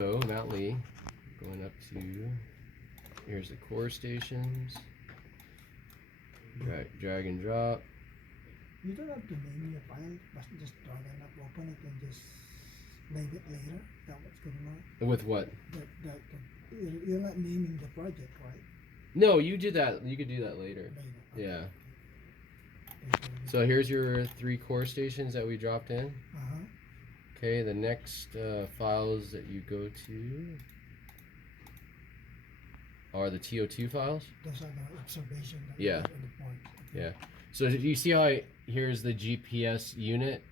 So Mount Lee, going up to, here's the core stations, drag and drop. You don't have to name your file, but just drag and drop, open it and just name it later. That's what's going on. With what? You're not naming the project, right? No, you did that. You could do that later. Okay. Yeah. So here's your 3 core stations that we dropped in. Okay, the next files that you go to are the TO2 files. Those are the observation. Yeah. The points. Okay. Yeah. So you see how here's the GPS unit,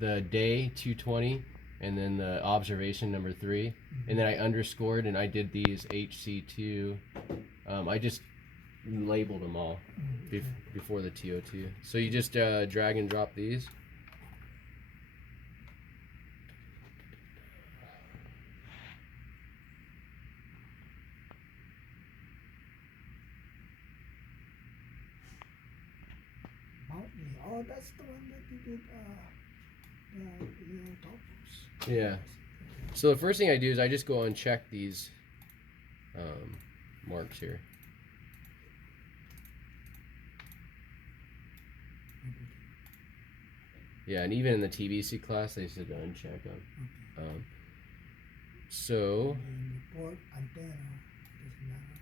the day 220, and then the observation number 3, and then I underscored and I did these HC2. I just labeled them all before the TO2. So you just drag and drop these. Oh, that's the one that you did. Topos. Yeah. So the first thing I do is I just go and check these marks here. Yeah, and even in the TBC class, they said to uncheck them. Okay. So. Report antenna. Doesn't matter.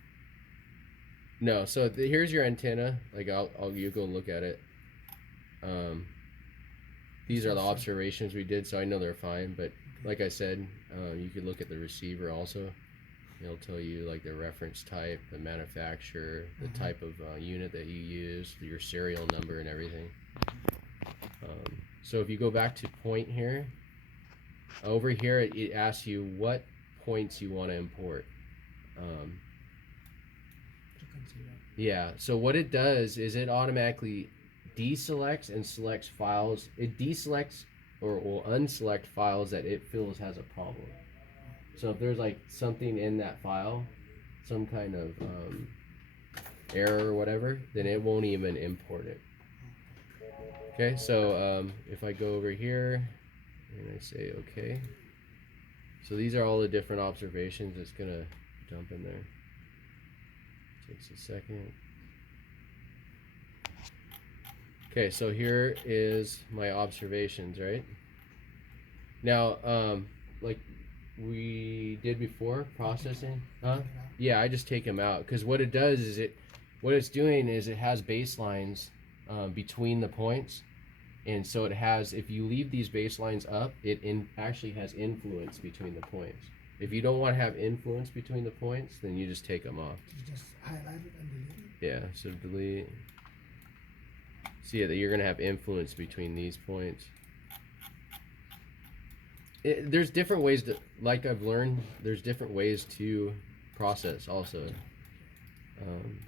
No, so here's your antenna. Like you go look at it. These are the observations we did, so I know they're fine. But like I said, you could look at the receiver also. It'll tell you like the reference type, the manufacturer, the type of unit that you use, your serial number, and everything. So if you go back to point here, over here it asks you what points you want to import. Yeah, so what it does is it automatically deselects and selects files. It deselects or will unselect files that it feels has a problem. So if there's like something in that file, some kind of error or whatever, then it won't even import it. Okay, so if I go over here and I say okay, so these are all the different observations. It's gonna dump in there. Takes a second. Okay, so here is my observations, right? Now, like we did before, processing. Yeah, I just take them out because what it does is what it's doing is it has baselines between the points, and so it has. If you leave these baselines up, it actually has influence between the points. If you don't want to have influence between the points, then you just take them off. You just highlight it and delete it? Yeah, so delete. See that you're going to have influence between these points. There's different ways to, like I've learned, there's different ways to process also.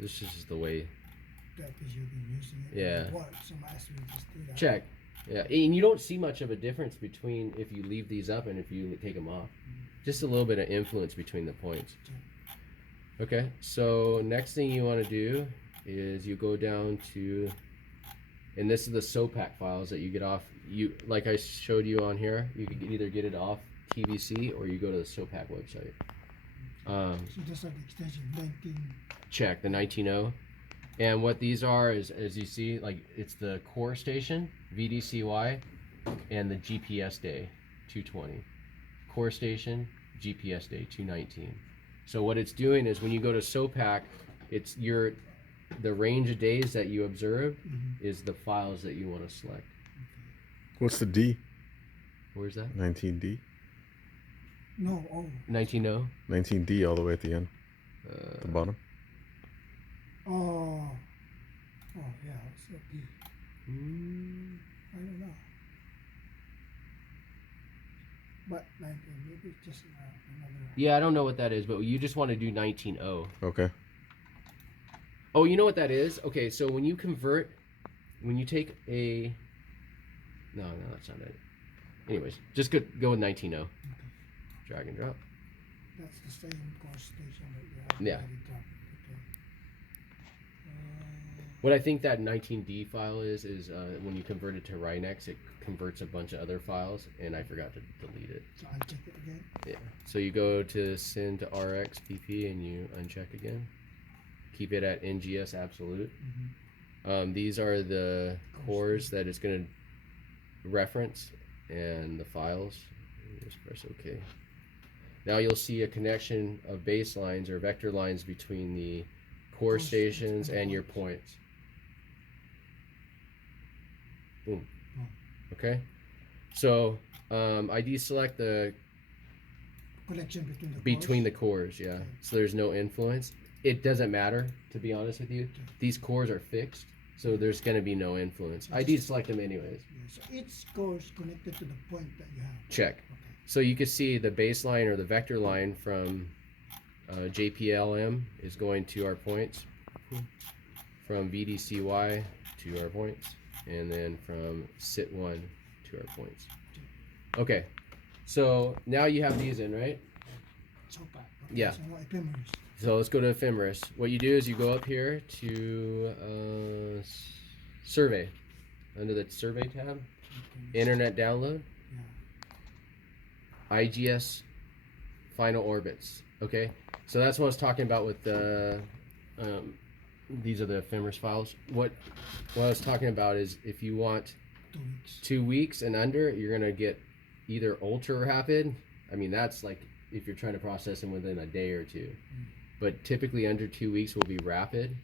This is just the way. Because you've been using it. Yeah. So might as well just do that. Check. Yeah, and you don't see much of a difference between if you leave these up and if you take them off. Just a little bit of influence between the points. Okay, so next thing you want to do is you go down to, and this is the SOPAC files that you get off. Like I showed you on here, you can either get it off TBC or you go to the SOPAC website. So just like the extension 19. Check the 19.0. And what these are is, as you see, like it's the core station, VDCY, and the GPS day, 220. Core station, GPS day, 219. So what it's doing is when you go to SOPAC, it's the range of days that you observed is the files that you want to select. What's the D? Where's that? 19D. No, 19.0. 19D all the way at the end. The bottom. Oh, yeah, it's a D. I don't know. But 19, maybe it's just another. Yeah, I don't know what that is, but you just want to do 19.0. Okay. Oh, you know what that is? Okay, so when you take a, no, that's not it. Anyways, just go with 19.0. Okay. Drag and drop. That's the same core station that you have. Yeah. Already dropped. Okay. What I think that 19D file is when you convert it to Rhinex, it converts a bunch of other files, and I forgot to delete it. So uncheck it again. Yeah. So you go to send to RxPP and you uncheck again. Keep it at NGS absolute. These are the cores that it's going to reference and the files. Just press OK. Now you'll see a connection of baselines or vector lines between the core stations and your points. Boom. Okay. So I deselect the Connection between the cores, yeah. Okay. So there's no influence. It doesn't matter, to be honest with you. These cores are fixed, so there's going to be no influence. I deselect them anyways. Yeah, so each core is connected to the point that you have. Check. Okay. So you can see the baseline or the vector line from JPLM is going to our points, from VDCY to our points, and then from SIT1 to our points. Okay, so now you have these in, right? So back. Yeah. So what ephemeris? So let's go to Ephemeris. What you do is you go up here to Survey, under the Survey tab, Ephemeris. Internet Download, Yeah. IGS Final Orbits. Okay, so that's what I was talking about with the. These are the Ephemeris files. What I was talking about is if you want 2 weeks. 2 weeks and under, you're gonna get either ultra rapid. I mean, that's like if you're trying to process them within a day or two. But typically under 2 weeks will be rapid,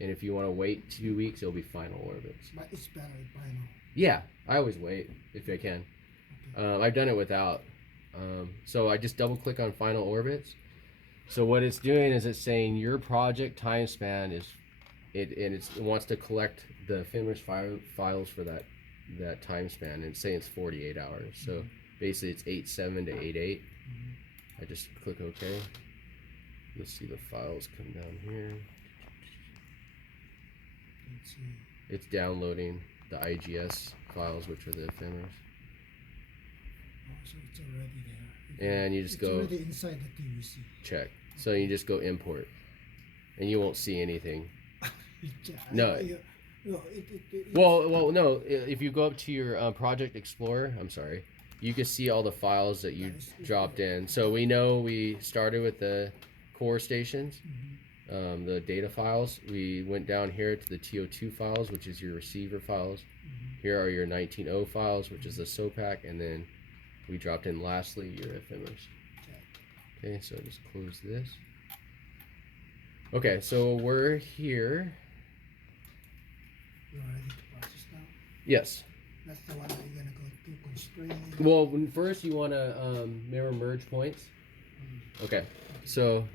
and if you want to wait 2 weeks, it'll be final orbits. But it's better if I know. Yeah, I always wait if I can. I've done it without. So I just double click on final orbits. So what it's doing is it's saying your project time span is, it wants to collect the ephemeris files for that time span, and it's saying it's 48 hours. So basically it's 8/7 to 8/8. I just click OK. You'll see the files come down here. Let's see. It's downloading the IGS files, which are the ephemeris. Oh, so it's already there. And you just it's go already inside the TUC. check. So you just go import, and you won't see anything. Yeah, No. Well, no. If you go up to your Project Explorer, I'm sorry, you can see all the files that you dropped in. So we know we started with the core stations, the data files. We went down here to the TO2 files, which is your receiver files. Here are your 19.0 files, which is the SOPAC, and then we dropped in lastly your ephemeris. Okay, so just close this. Okay, so we're here. You're ready to process now? Yes. That's the one that you're going to go to constrain. Well, first you want to mirror merge points. Okay, so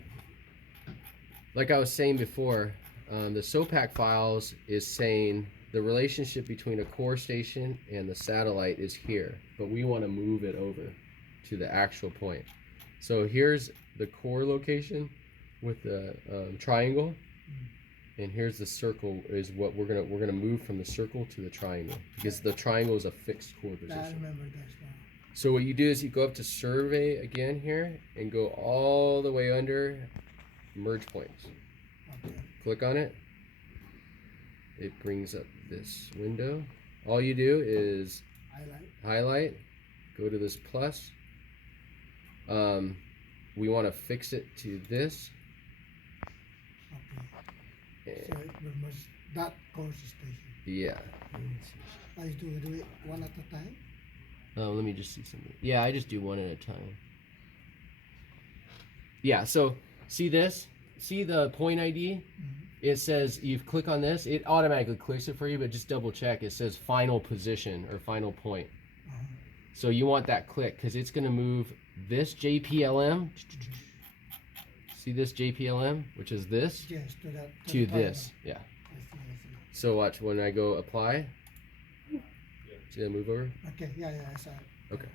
like I was saying before, the SOPAC files is saying the relationship between a core station and the satellite is here, but we want to move it over to the actual point. So here's the core location with the triangle, and here's the circle is what we're gonna move from the circle to the triangle, because the triangle is a fixed core I position. remember this now. So what you do is you go up to Survey again here and go all the way under merge points. Okay. Click on it. It brings up this window. All you do is highlight, go to this plus. We want to fix it to this. Okay. So it will merge that core station. Yeah. I do it one at a time. Let me just see something. Yeah, I just do one at a time. Yeah, so see this? See the point ID? It says you click on this, it automatically clicks it for you, but just double check. It says final position or final point. So you want that click because it's going to move this JPLM. See this JPLM, which is this, Yes, to that. to this. Yeah. I see. So watch when I go apply. See that move over? Okay, yeah, I saw it. Okay.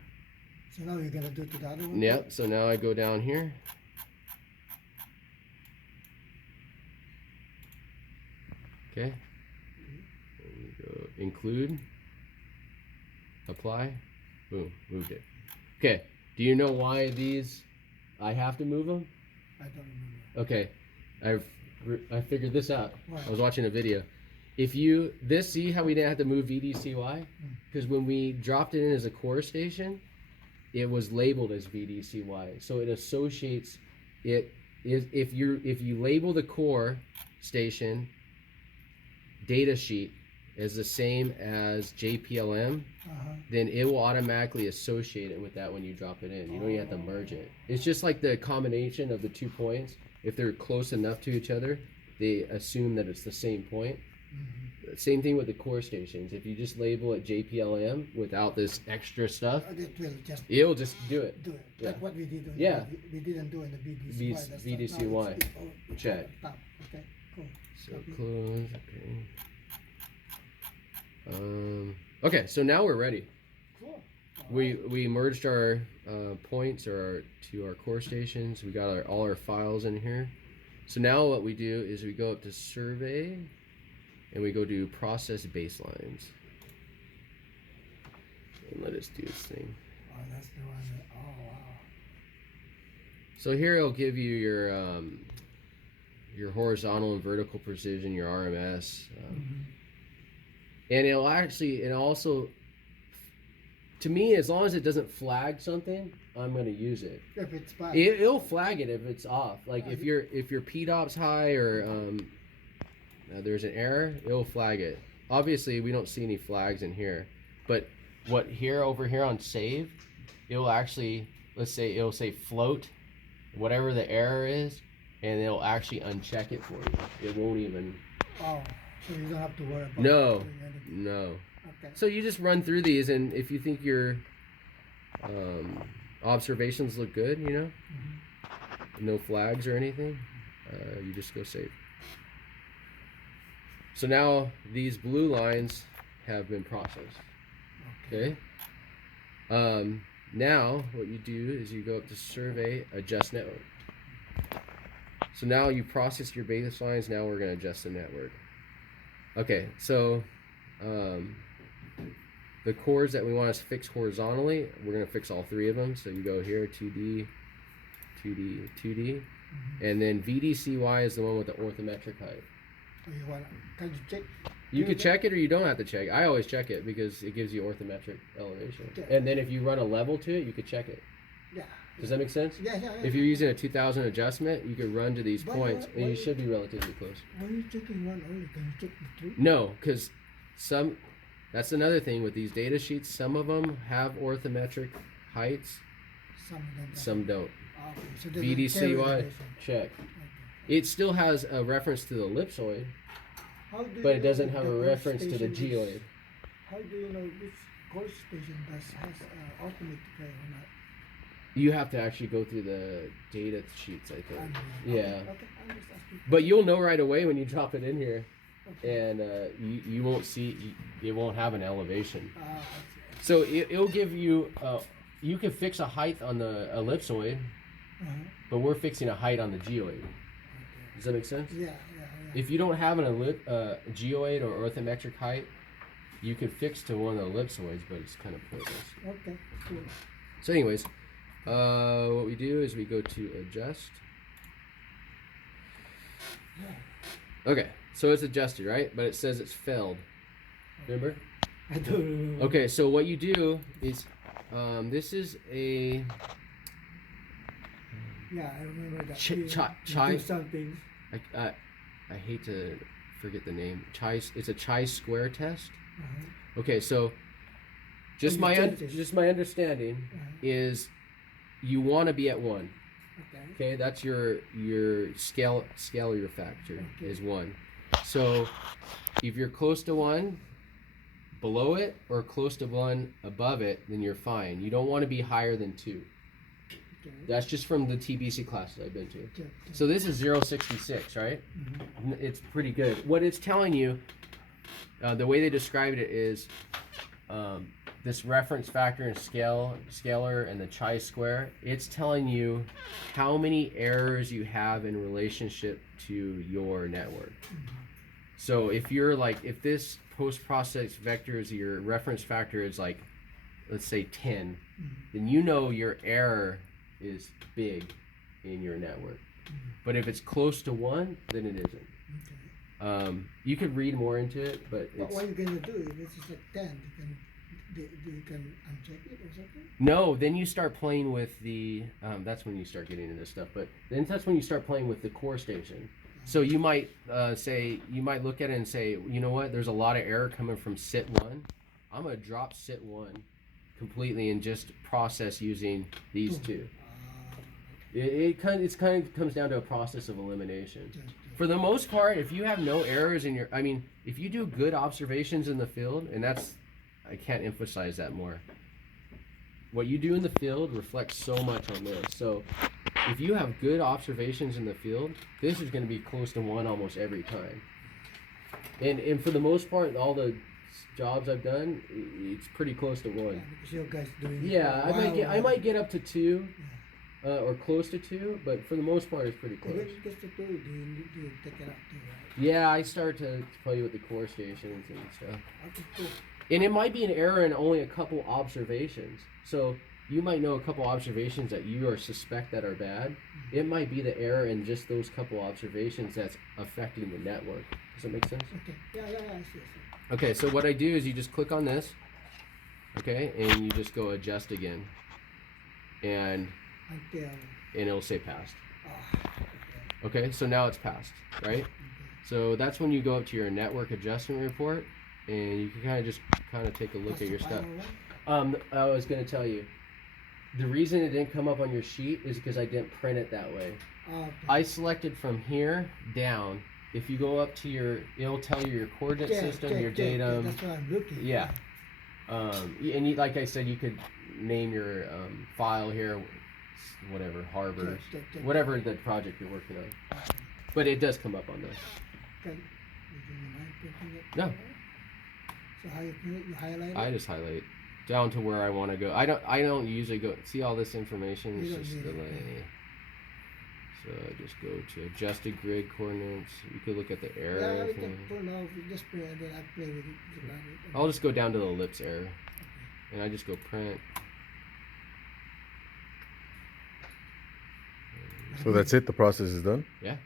So now you're gonna do to the other one? Yep. So now I go down here. Okay. And you go include. Apply. Boom. Moved it. Okay. Do you know why these? I have to move them. I don't remember. Okay. I figured this out. Why? I was watching a video. See how we didn't have to move VDCY? Because when we dropped it in as a core station, it was labeled as VDCY. So it associates it. If you label the core station data sheet as the same as JPLM, then it will automatically associate it with that when you drop it in. You don't even have to merge it. It's just like the combination of the 2 points. If they're close enough to each other, they assume that it's the same point. Same thing with the core stations. If you just label it JPLM without this extra stuff, it'll just do it. Yeah. Like what we did. We didn't do in the VDCY. VDCY. Check. Okay, cool. So close. Okay. Okay. So now we're ready. Cool. We merged our points to our core stations. We got all our files in here. So now what we do is we go up to survey, and we go to process baselines. And let us do this thing. Oh, that's the one. Oh, wow. So here it'll give you your horizontal and vertical precision, your RMS, and it also, to me, as long as it doesn't flag something, I'm gonna use it. If it's flag. It'll flag it if it's off. Like if your PDOP's high or there's an error, it'll flag it. Obviously, we don't see any flags in here, but over here on save, it'll actually, it'll say float, whatever the error is, and it'll actually uncheck it for you. It won't even. Oh, so you don't have to worry about. No. Okay. So you just run through these, and if you think your observations look good, no flags or anything, you just go save. So now these blue lines have been processed. Okay. Now what you do is you go up to survey, adjust network. So now you process your baselines. Now we're going to adjust the network. Okay. So the cores that we want to fix horizontally, we're going to fix all 3 of them. So you go here, 2D, 2D, 2D, and then VDCY is the one with the orthometric height. Can you check? You could check it or you don't have to check. I always check it because it gives you orthometric elevation. Okay. And then if you run a level to it, you could check it. Yeah. Does that make sense? Yeah. If you're using a 2000 adjustment, you could run to these points and you should be relatively close. When you're checking one only, can you check the 2? No, because that's another thing with these data sheets. Some of them have orthometric heights, some don't. Okay. So VDCY, check. It still has a reference to the ellipsoid, but it doesn't have a reference to the geoid. How do you know which core station has ultimate decay or not? You have to actually go through the data sheets, I think. Yeah. Okay, I'm just asking. But you'll know right away when you drop it in here, Okay. and you won't see, it won't have an elevation. I see. So it'll give you, you can fix a height on the ellipsoid, but we're fixing a height on the geoid. Does that make sense? Yeah. If you don't have an geoid or orthometric height, you could fix to one of the ellipsoids, but it's kind of pointless. Okay, cool. So anyways, what we do is we go to adjust. Okay, so it's adjusted, right? But it says it's failed. Remember? I don't remember. Okay, so what you do is, this is a Yeah, I remember that. Chai. Do something. I hate to forget the name. It's a chi-square test. Uh-huh. Okay, so just my understanding is you want to be at 1. Okay, that's your scalar factor is 1. So if you're close to 1 below it or close to 1 above it, then you're fine. You don't want to be higher than 2. Okay. That's just from the TBC classes I've been to. Okay. So this is 0.66, right? It's pretty good. What it's telling you, the way they described it is this reference factor and scalar and the chi-square, it's telling you how many errors you have in relationship to your network. So if this post-process vector is your reference factor is like, let's say 10, then you know your error is big in your network. But if it's close to 1, then it isn't. You could read more into it, but But it's what you're gonna do if it's just like 10, you can uncheck it or something? no. Then you start playing with the. That's when you start getting into stuff. But then that's when you start playing with the core station. So you might you might look at it and say, you know what? There's a lot of error coming from sit one. I'm gonna drop sit one completely and just process using these two. It kind of comes down to a process of elimination. For the most part, if you have no errors in your, I mean, if you do good observations in the field, and that's, I can't emphasize that more. What you do in the field reflects so much on this. So if you have good observations in the field, this is going to be close to 1 almost every time. And for the most part, all the jobs I've done, it's pretty close to 1. Yeah, because you guys doing it Yeah, for a while I might already. get up to 2. Yeah. Or close to 2, but for the most part, it's pretty If close. it gets to 2, do you take it up too, right? Yeah, I start to play with the core stations and stuff. Okay, cool. And it might be an error in only a couple observations. So you might know a couple observations that you or suspect that are bad. It might be the error in just those couple observations that's affecting the network. Does that make sense? Okay. Yeah, I see. Okay, so what I do is you just click on this, okay, and you just go adjust again. And Until, it'll say passed. okay. Okay, so now it's passed, right? Okay. So that's when you go up to your network adjustment report, and you can kind of take a look That's at the your stuff. final one? I was gonna tell you, the reason it didn't come up on your sheet is because I didn't print it that way. Okay. I selected from here down. If you go up to it'll tell you your coordinate system, your datum. That's what I'm looking. Yeah. And you, like I said, you could name your file here, whatever, harbors, whatever the project you're working on. Okay. But it does come up on this. Would you mind printing it? No. So how you print it? You highlight it? I just highlight down to where I want to go. I don't usually go see all this information. You It's don't just need it, delay. So I just go to adjusted grid coordinates. You could look at the error. Yeah, we thing. can for now. We just print and then I play with it. You run it. I'll just go down to the ellipse error, Okay. and I just go print. So that's it. The process is done. Yeah.